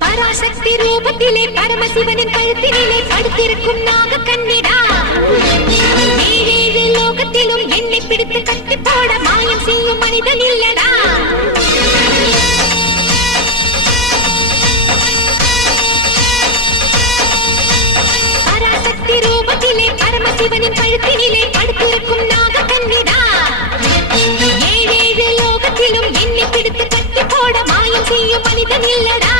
பராசக்தி ரூபத்திலே பரமசிவனின் கழுத்தினிலே படுத்திருக்கும் நாக கண்ணிடா ஏழேழு லோகத்திலும் என்னை பிடித்து கட்டி போட மாயம் செய்யும் மனிதன் இல்லடா பராசக்தி ரூபத்திலே பரமசிவனின் கழுத்தினிலே படுத்திருக்கும் நாக கண்ணிடா ஏழேழு லோகத்திலும் என்னை பிடித்து கட்டி போட மாயம் செய்யும் மனிதன் இல்லடா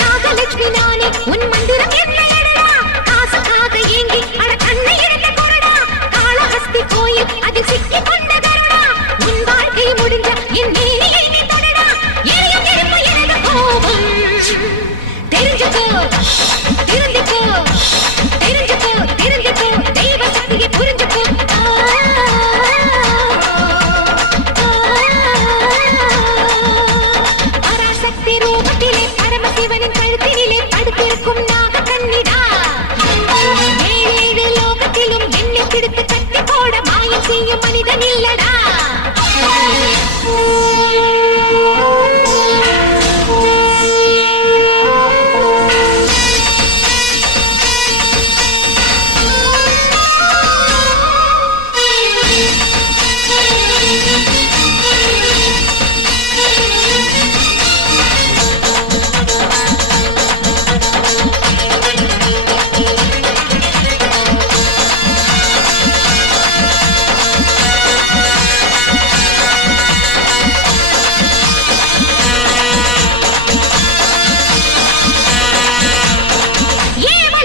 நாகலட்சுமி நானே உன் மந்திரம் என்னடா காசுக்காக ஏங்கி அட கண்ணை எடுத்து கொடடா காளஹஸ்தி கோயில் அதில் சிக்கி கொண்ட கருடா உன் வாழ்க்கை முடிஞ்ச என் நீதியை நீ தொடடா எரியும் நெருப்பு எனது கோபம் தெரிஞ்சுக்கோ திருந்திக்கோ தெரிஞ்சுக்கோ தெரிஞ்சுக்கோ தெய்வ சக்தியை புரிஞ்சுக்கோ பராசக்தி ரூபத்திலே பரமசிவனின் கழுத்தினிலே படுத்திருக்கும் நாக கண்ணிடா ஏழேழு லோகத்திலும் என்னை பிடித்து கட்டி போட மாயம் செய்யும் மனிதன் இல்லடா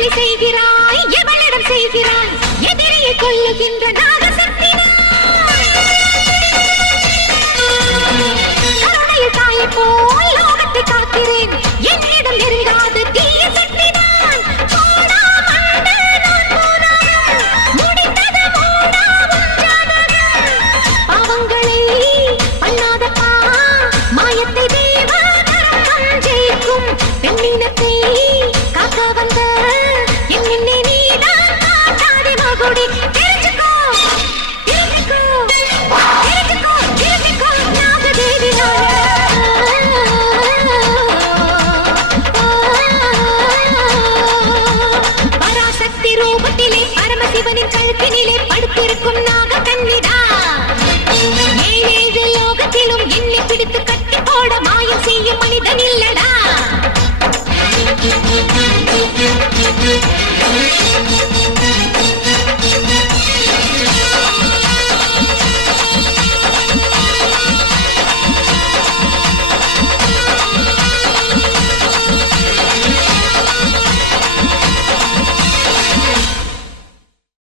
செய்கிறாய் எவளிடம் செய்கிறாய் எதிரியை கொல்லுகின்ற நாகசக்தி கருணையில் தாயை போல் லோகத்தை காக்கிறேன் என்னிடம் நெருங்காது தீய சக்திதான் முடிந்தது பாவங்களை பண்ணாதப்பா மாயத்தை தேவ ஜெயிக்கும் பெண்ணினத்தை